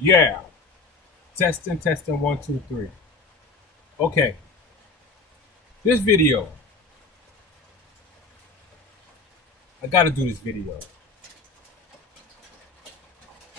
Yeah. Testing, testing, one, two, three. Okay. This video, I gotta do this video.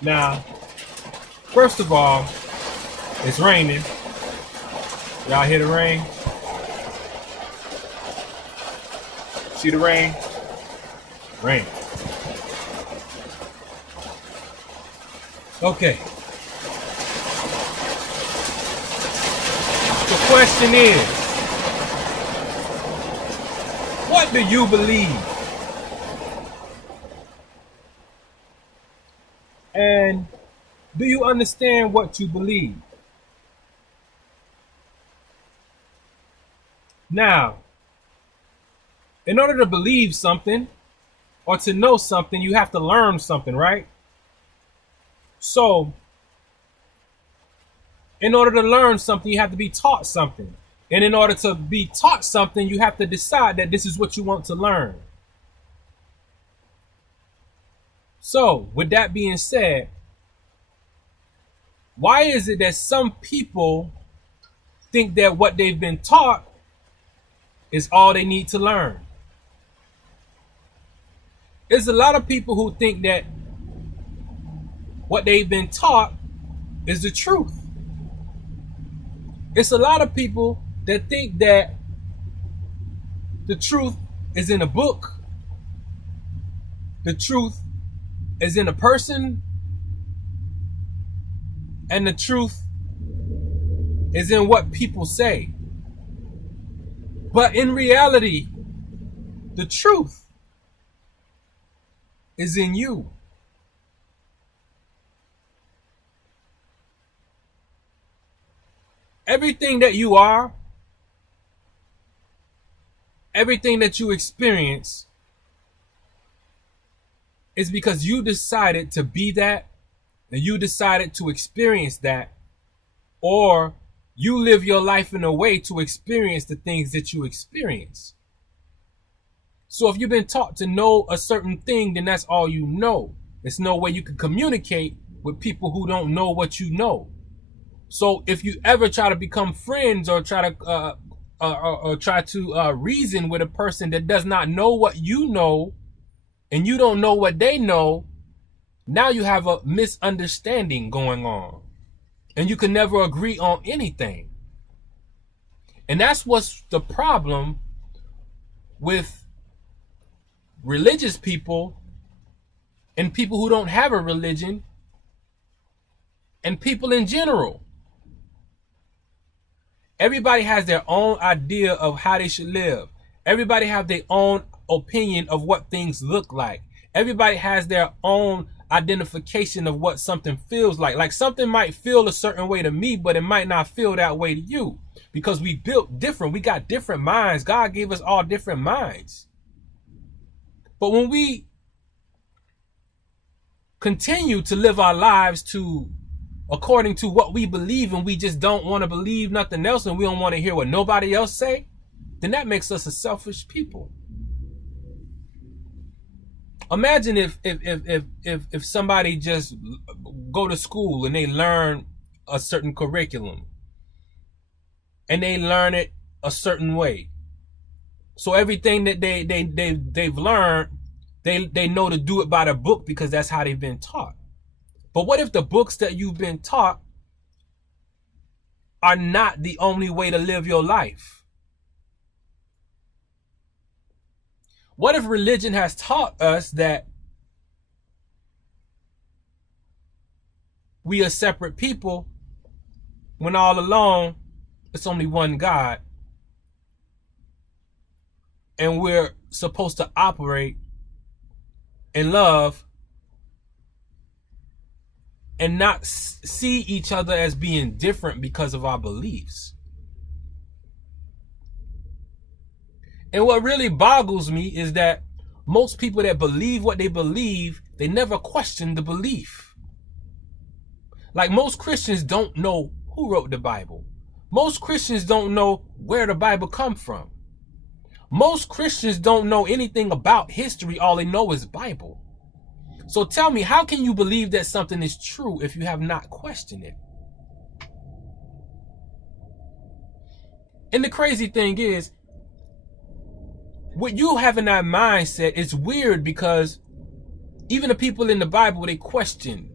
Now, first of all, it's raining. Y'all hear the rain? See the rain? Rain. Okay. The question is, what do you believe? And do you understand what you believe? Now, in order to believe something or to know something, you have to learn something, right? So, in order to learn something, you have to be taught something. And in order to be taught something, you have to decide that this is what you want to learn. So, with that being said, why is it that some people think that what they've been taught is all they need to learn? There's a lot of people who think that what they've been taught is the truth. It's a lot of people that think that the truth is in a book, the truth is in a person, and the truth is in what people say. But in reality, the truth is in you. Everything that you are, everything that you experience is because you decided to be that, and you decided to experience that, or you live your life in a way to experience the things that you experience. So if you've been taught to know a certain thing, then that's all you know. There's no way you can communicate with people who don't know what you know. So if you ever try to become friends or try to reason with a person that does not know what you know, and you don't know what they know, now you have a misunderstanding going on, and you can never agree on anything. And that's what's the problem with religious people and people who don't have a religion and people in general. Everybody has their own idea of how they should live. Everybody have their own opinion of what things look like. Everybody has their own identification of what something feels like. Like something might feel a certain way to me, but it might not feel that way to you, because we built different. We got different minds. God gave us all different minds. But when we continue to live our lives according to what we believe, and we just don't want to believe nothing else, and we don't want to hear what nobody else say, then that makes us a selfish people. Imagine if somebody just go to school and they learn a certain curriculum and they learn it a certain way. So everything that they've learned, they know to do it by the book because that's how they've been taught. But what if the books that you've been taught are not the only way to live your life? What if religion has taught us that we are separate people when all along it's only one God, and we're supposed to operate in love and not see each other as being different because of our beliefs? And what really boggles me is that most people that believe what they believe, they never question the belief. Like most Christians don't know who wrote the Bible. Most Christians don't know where the Bible come from. Most Christians don't know anything about history. All they know is Bible. So tell me, how can you believe that something is true if you have not questioned it? And the crazy thing is, what you have in that mindset is weird, because even the people in the Bible, they question.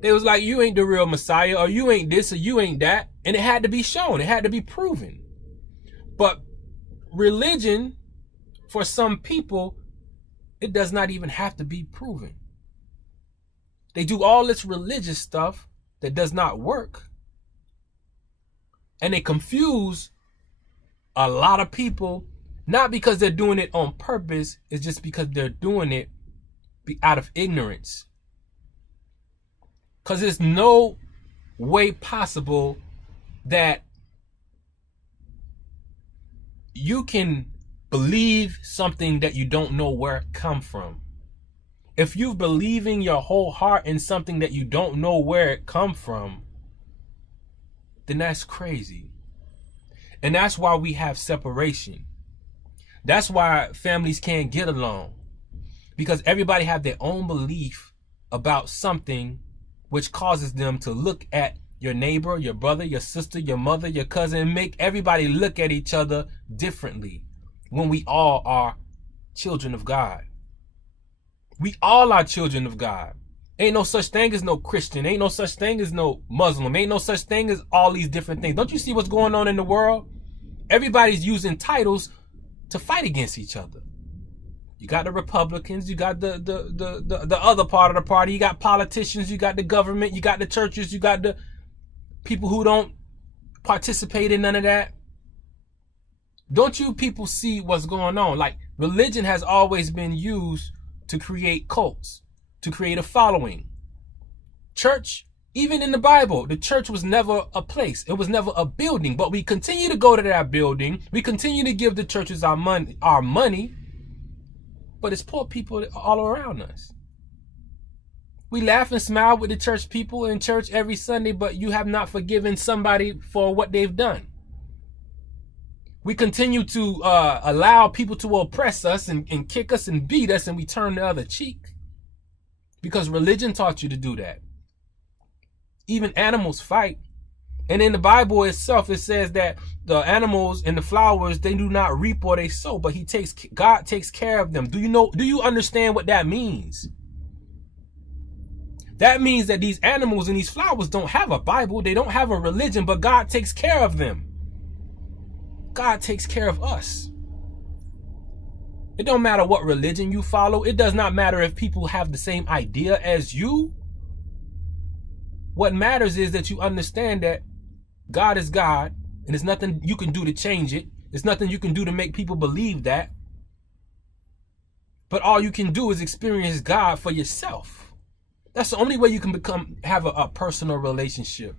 They was like, you ain't the real Messiah, or you ain't this, or you ain't that. And it had to be shown. It had to be proven. But religion, for some people, it does not even have to be proven. They do all this religious stuff that does not work. And they confuse a lot of people, not because they're doing it on purpose, it's just because they're doing it out of ignorance. Because there's no way possible that you can believe something that you don't know where it come from. If you're believing your whole heart in something that you don't know where it come from, then that's crazy. And that's why we have separation. That's why families can't get along, because everybody have their own belief about something, which causes them to look at your neighbor, your brother, your sister, your mother, your cousin, and make everybody look at each other differently, when we all are children of God. We all are children of God. Ain't no such thing as no Christian. Ain't no such thing as no Muslim. Ain't no such thing as all these different things. Don't you see what's going on in the world? Everybody's using titles to fight against each other. You got the Republicans, you got the other part of the party, you got politicians, you got the government, you got the churches, you got the people who don't participate in none of that. Don't you people see what's going on? Like, religion has always been used to create cults, to create a following. Church, even in the Bible, the church was never a place. It was never a building. But we continue to go to that building. We continue to give the churches our money. But it's poor people all around us. We laugh and smile with the church people in church every Sunday, but you have not forgiven somebody for what they've done. We continue to allow people to oppress us and kick us and beat us, and we turn the other cheek. Because religion taught you to do that. Even animals fight. And in the Bible itself, it says that the animals and the flowers, they do not reap or they sow, but God takes care of them. Do you understand what that means? That means that these animals and these flowers don't have a Bible. They don't have a religion, but God takes care of them. God takes care of us. It don't matter what religion you follow. It does not matter if people have the same idea as you. What matters is that you understand that God is God, and there's nothing you can do to change it. There's nothing you can do to make people believe that. But all you can do is experience God for yourself. That's the only way you can have a personal relationship.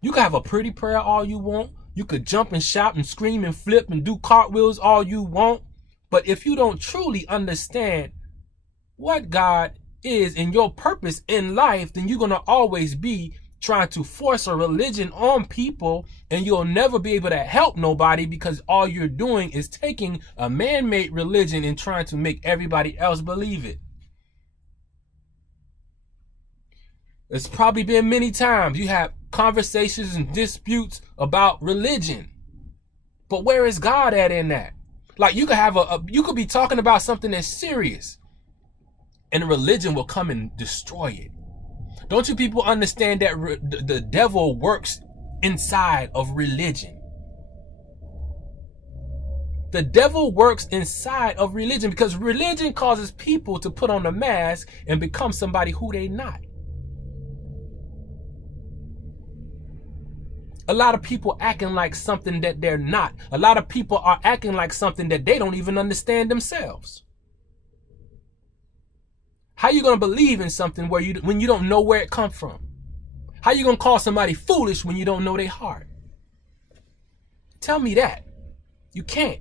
You can have a pretty prayer all you want. You could jump and shout and scream and flip and do cartwheels all you want. But if you don't truly understand what God is and your purpose in life, then you're going to always be trying to force a religion on people, and you'll never be able to help nobody, because all you're doing is taking a man-made religion and trying to make everybody else believe it. It's probably been many times you have conversations and disputes about religion, but where is God at in that? Like, you could have you could be talking about something that's serious, and religion will come and destroy it. Don't you people understand that the devil works inside of religion? The devil works inside of religion, because religion causes people to put on a mask and become somebody who they not. A lot of people acting like something that they're not. A lot of people are acting like something that they don't even understand themselves. How you going to believe in something when you don't know where it comes from? How you going to call somebody foolish when you don't know their heart? Tell me that. You can't.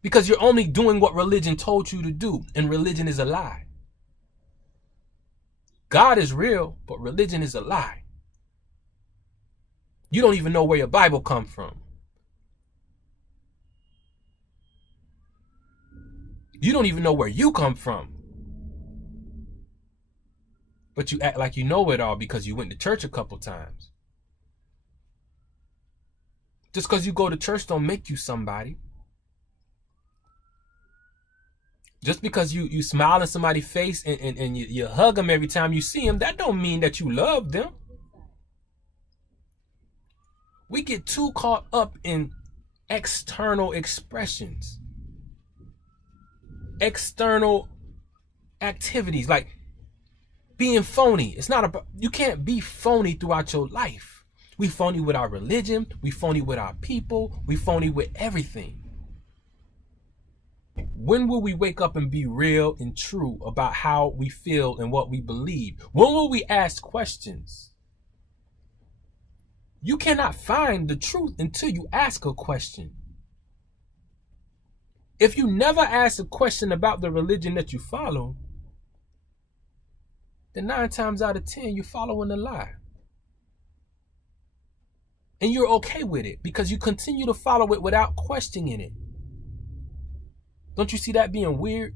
Because you're only doing what religion told you to do, and religion is a lie. God is real, but religion is a lie. You don't even know where your Bible comes from. You don't even know where you come from. But you act like you know it all because you went to church a couple times. Just because you go to church don't make you somebody. Just because you smile in somebody's face and you hug them every time you see them, that don't mean that you love them. We get too caught up in external expressions, external activities, like being phony. It's not about, you can't be phony throughout your life. We phony with our religion, we phony with our people, we phony with everything. When will we wake up and be real and true about how we feel and what we believe? When will we ask questions? You cannot find the truth until you ask a question. If you never ask a question about the religion that you follow, then 9 times out of 10, you're following a lie. And you're okay with it because you continue to follow it without questioning it. Don't you see that being weird?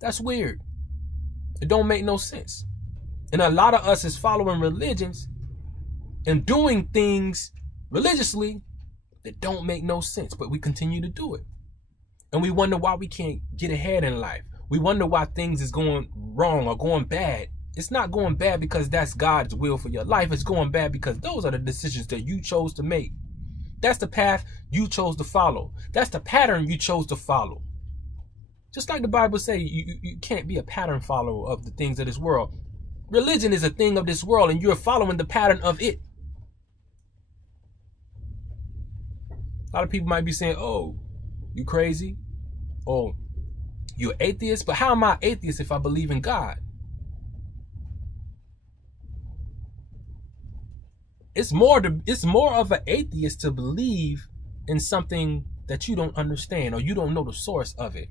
That's weird. It don't make no sense. And a lot of us is following religions and doing things religiously that don't make no sense, but we continue to do it. And we wonder why we can't get ahead in life. We wonder why things is going wrong or going bad. It's not going bad because that's God's will for your life. It's going bad because those are the decisions that you chose to make. That's the path you chose to follow. That's the pattern you chose to follow. Just like the Bible says, you can't be a pattern follower of the things of this world. Religion is a thing of this world and you're following the pattern of it. A lot of people might be saying, oh, you crazy? Oh, you're atheist? But how am I atheist if I believe in God? It's more of an atheist to believe in something that you don't understand or you don't know the source of it.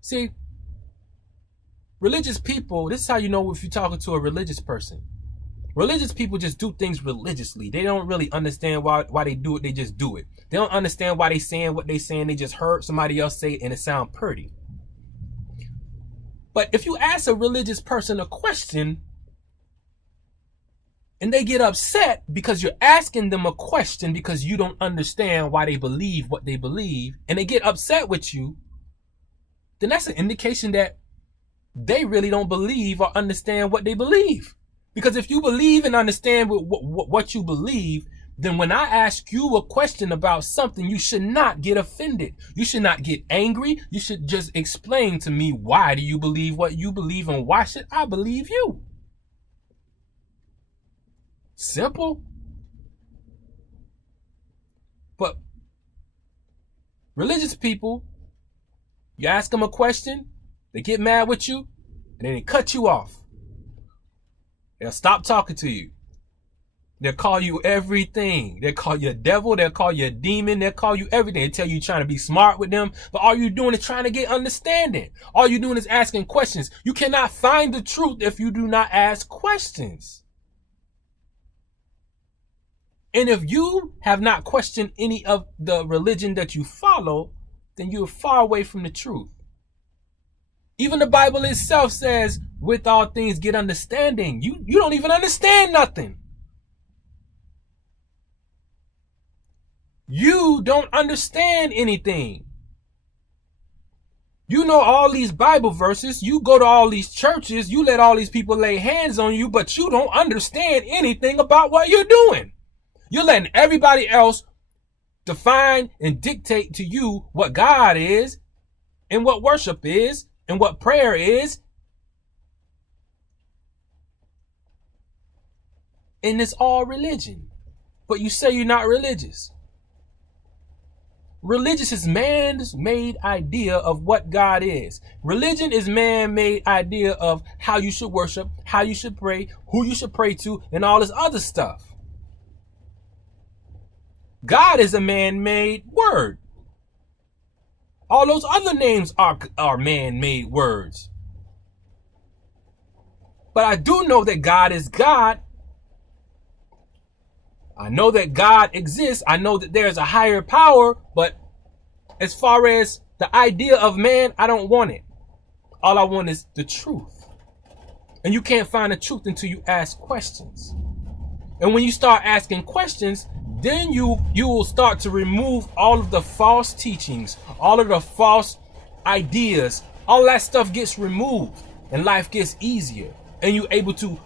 See, religious people, this is how you know if you're talking to a religious person. Religious people just do things religiously. They don't really understand why they do it. They just do it. They don't understand why they saying what they saying. They just heard somebody else say it and it sound pretty. But if you ask a religious person a question and they get upset because you're asking them a question because you don't understand why they believe what they believe, and they get upset with you, then that's an indication that they really don't believe or understand what they believe. Because if you believe and understand what you believe, then when I ask you a question about something, you should not get offended. You should not get angry. You should just explain to me, why do you believe what you believe and why should I believe you? Simple. But religious people, you ask them a question, they get mad with you, and then they cut you off. They'll stop talking to you. They'll call you everything. They'll call you a devil. They'll call you a demon. They'll call you everything. They tell you you're trying to be smart with them. But all you're doing is trying to get understanding. All you're doing is asking questions. You cannot find the truth if you do not ask questions. And if you have not questioned any of the religion that you follow, then you're far away from the truth. Even the Bible itself says, with all things get understanding. You don't even understand nothing. You don't understand anything. You know all these Bible verses. You go to all these churches. You let all these people lay hands on you, but you don't understand anything about what you're doing. You're letting everybody else define and dictate to you what God is and what worship is and what prayer is. And it's all religion. But you say you're not religious. Religious is man's made idea of what God is. Religion is man-made idea of how you should worship, how you should pray, who you should pray to, and all this other stuff. God is a man-made word. All those other names are man-made words. But I do know that God is God. I know that God exists. I know that there's a higher power, but as far as the idea of man, I don't want it. All I want is the truth. And you can't find the truth until you ask questions. And when you start asking questions, then you will start to remove all of the false teachings, all of the false ideas. All that stuff gets removed and life gets easier. And you're able to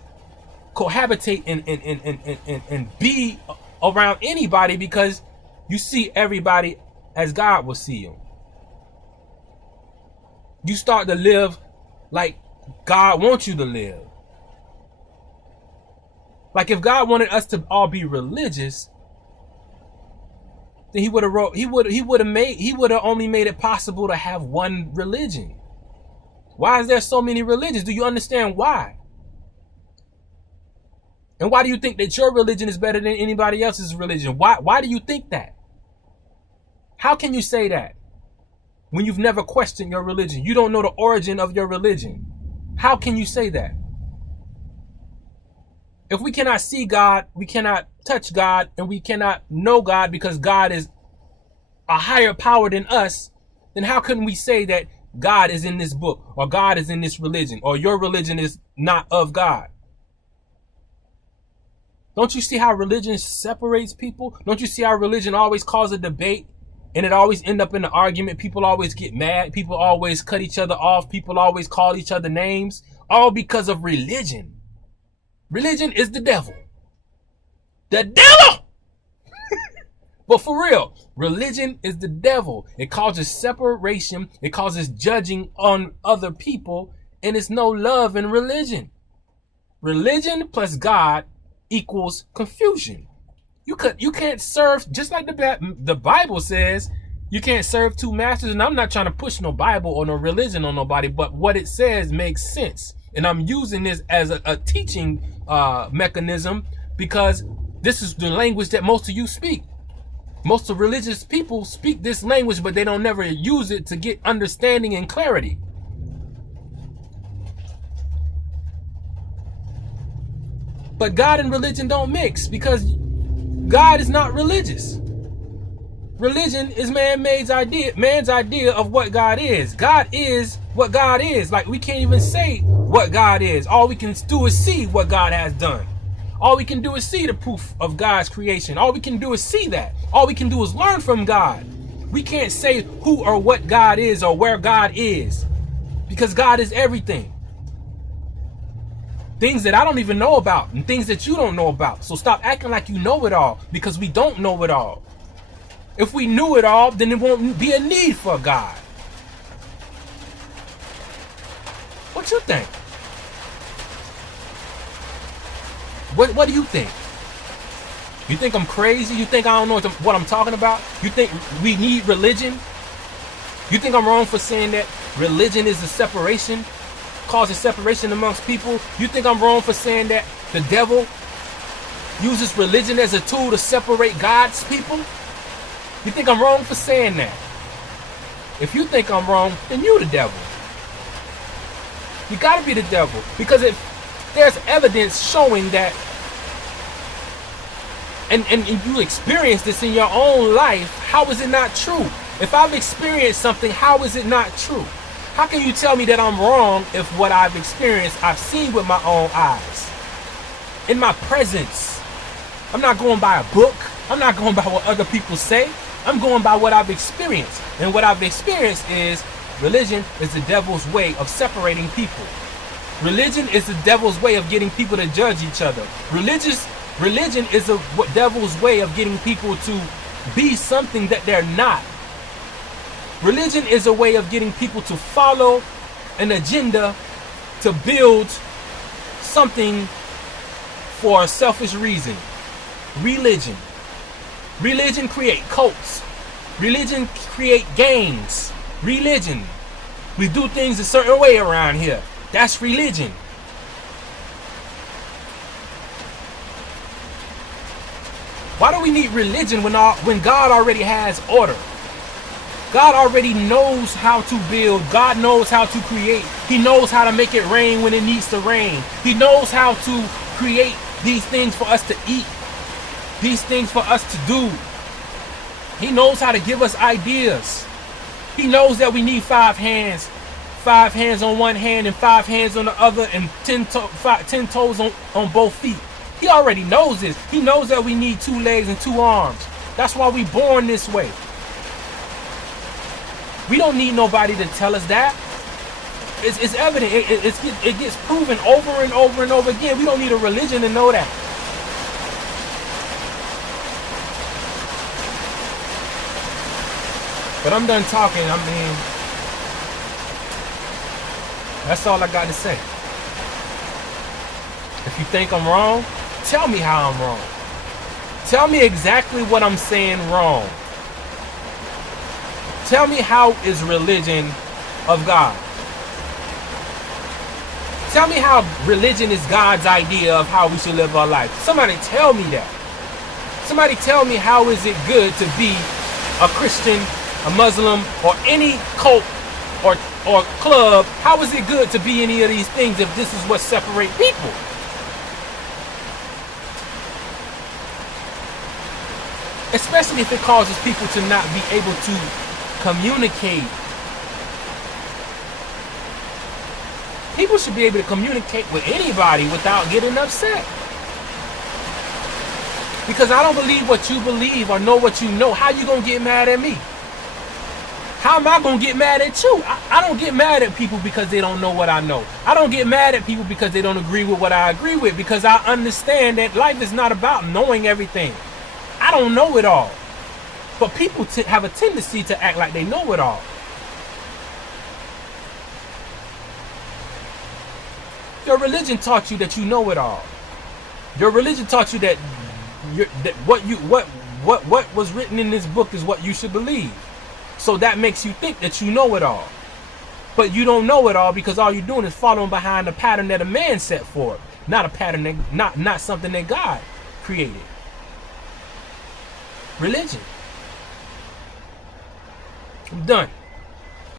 cohabitate and be around anybody because you see everybody as God will see them. You start to live like God wants you to live. Like if God wanted us to all be religious, then he would have only made it possible to have one religion. Why is there so many religions? Do you understand why? And why do you think that your religion is better than anybody else's religion? Why do you think that? How can you say that when you've never questioned your religion? You don't know the origin of your religion. How can you say that? If we cannot see God, we cannot touch God, and we cannot know God because God is a higher power than us, then how can we say that God is in this book or God is in this religion or your religion is not of God? Don't you see how religion separates people? Don't you see how religion always causes a debate and it always ends up in an argument? People always get mad. People always cut each other off. People always call each other names, all because of religion. Religion is the devil. The devil! But for real, religion is the devil. It causes separation. It causes judging on other people. And it's no love in religion. Religion plus God equals confusion. You can't serve, just like the Bible says, you can't serve two masters. And I'm not trying to push no Bible or no religion on nobody, but what it says makes sense. And I'm using this as a teaching mechanism because this is the language that most of you speak. Most of religious people speak this language, but they don't never use it to get understanding and clarity. But God and religion don't mix because God is not religious. Religion is man's idea of what God is. God is what God is. Like we can't even say what God is. All we can do is see what God has done. All we can do is see the proof of God's creation. All we can do is see that. All we can do is learn from God. We can't say who or what God is or where God is because God is everything. Things that I don't even know about and things that you don't know about. So stop acting like you know it all because we don't know it all. If we knew it all, then there won't be a need for God. What you think? What do you think? You think I'm crazy? You think I don't know what I'm talking about? You think we need religion? You think I'm wrong for saying that religion is a separation, causes separation amongst people? You think I'm wrong for saying that the devil uses religion as a tool to separate God's people? You think I'm wrong for saying that? If you think I'm wrong, then you the devil. You gotta be the devil. Because if there's evidence showing that, and you experience this in your own life, how is it not true? If I've experienced something, how is it not true? How can you tell me that I'm wrong if what I've experienced, I've seen with my own eyes? In my presence. I'm not going by a book. I'm not going by what other people say. I'm going by what I've experienced. And what I've experienced is religion is the devil's way of separating people. Religion is the devil's way of getting people to judge each other. Religion is the devil's way of getting people to be something that they're not. Religion is a way of getting people to follow an agenda to build something for a selfish reason. Religion create cults. Religion create gangs. Religion. We do things a certain way around here. That's religion. Why do we need religion when God already has order? God already knows how to build. God knows how to create. He knows how to make it rain when it needs to rain. He knows how to create these things for us to eat. these things for us to do. He knows how to give us ideas. He knows that we need 5 hands. 5 hands on one hand and 5 hands on the other, and 10 toes on both feet. He already knows this. He knows that we need 2 legs and 2 arms. That's why we born this way. We don't need nobody to tell us that. It's evident. It gets proven over and over and over again. We don't need a religion to know that. But I'm done talking. I mean, that's all I got to say. If you think I'm wrong, tell me how I'm wrong. Tell me exactly what I'm saying wrong. Tell me how is religion of God. Tell me how religion is God's idea of how we should live our life. Somebody tell me that. Somebody tell me how is it good to be a Christian, a Muslim, or any cult or club. How is it good to be any of these things if this is what separates people? Especially if it causes people to not be able to communicate. People should be able to communicate with anybody without getting upset. Because I don't believe what you believe or know what you know. How you gonna get mad at me? How am I gonna get mad at you? I don't get mad at people because they don't know what I know. I don't get mad at people because they don't agree with what I agree with, because I understand that life is not about knowing everything. I don't know it all. But people have a tendency to act like they know it all. Your religion taught you that you know it all. Your religion taught you that what was written in this book is what you should believe. So that makes you think that you know it all. But you don't know it all, because all you're doing is following behind a pattern that a man set forth, not a pattern that not something that God created. Religion. I'm done.